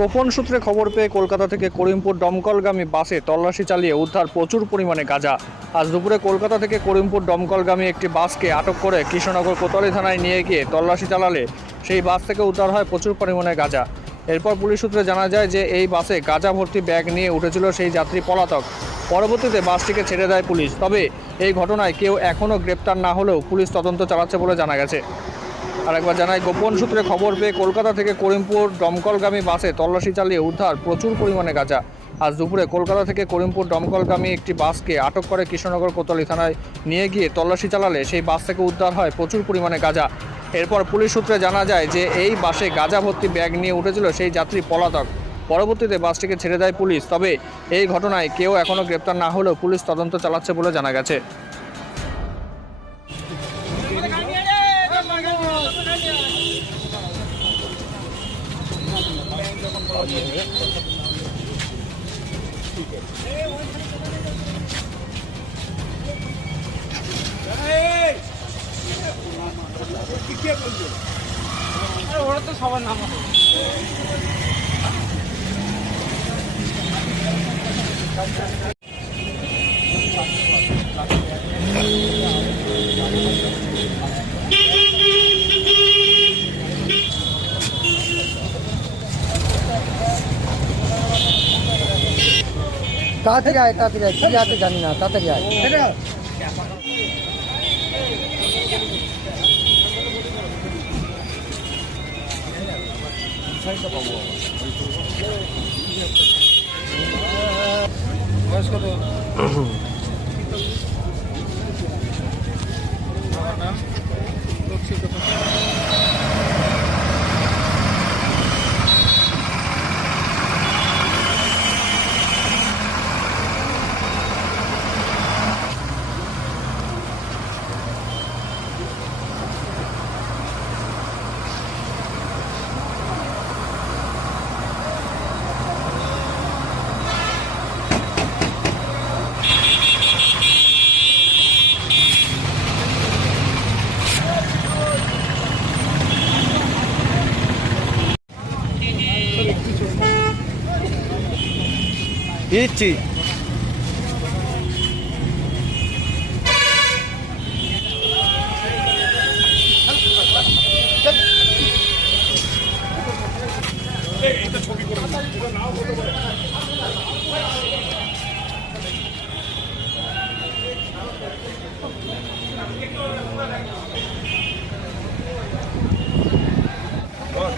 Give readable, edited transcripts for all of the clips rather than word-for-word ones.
গোপন সূত্রে খবর পেয়ে কলকাতা থেকে করিমপুর দমকলগামী বাসে তল্লাশি চালিয়ে উদ্ধার প্রচুর পরিমাণে গাঁজা। আজ দুপুরে কলকাতা থেকে করিমপুর দমকলগামী একটি বাসকে আটক করে কৃষ্ণনগর কোতোয়ালি থানায় নিয়ে গিয়ে তল্লাশি চালালে সেই বাস থেকে উদ্ধার হয় প্রচুর পরিমাণে গাঁজা। এরপর পুলিশ সূত্রে জানা যায় যে এই বাসে গাঁজা ভর্তি ব্যাগ নিয়ে উঠেছিল সেই যাত্রী পলাতক। পরবর্তীতে বাসটিকে ছেড়ে দেয় পুলিশ। তবে এই ঘটনায় কেউ এখনও গ্রেপ্তার না হলেও পুলিশ তদন্ত চালাচ্ছে বলে জানা গেছে। আরেকবার জানাই, গোপন সূত্রে খবর পেয়ে কলকাতা থেকে করিমপুর দমকলগামী বাসে তল্লাশি চালিয়ে উদ্ধার প্রচুর পরিমাণে গাঁজা। আজ দুপুরে কলকাতা থেকে করিমপুর দমকলগামী একটি বাসকে আটক করে কৃষ্ণনগর কোতোয়ালি থানায় নিয়ে গিয়ে তল্লাশি চালালে সেই বাস থেকে উদ্ধার হয় প্রচুর পরিমাণে গাঁজা। এরপর পুলিশ সূত্রে জানা যায় যে এই বাসে গাঁজা ভর্তি ব্যাগ নিয়ে উঠেছিল সেই যাত্রী পলাতক। পরবর্তীতে বাসটিকে ছেড়ে দেয় পুলিশ। তবে এই ঘটনায় কেউ এখনও গ্রেপ্তার না হলেও পুলিশ তদন্ত চালাচ্ছে বলে জানা গেছে। ওরা তো সবার নাম তাড়াতাড়ি আয়, কি আছে জানি না, তাড়াতাড়ি আয়। বয়স কত? দিচ্ছি।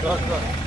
দশ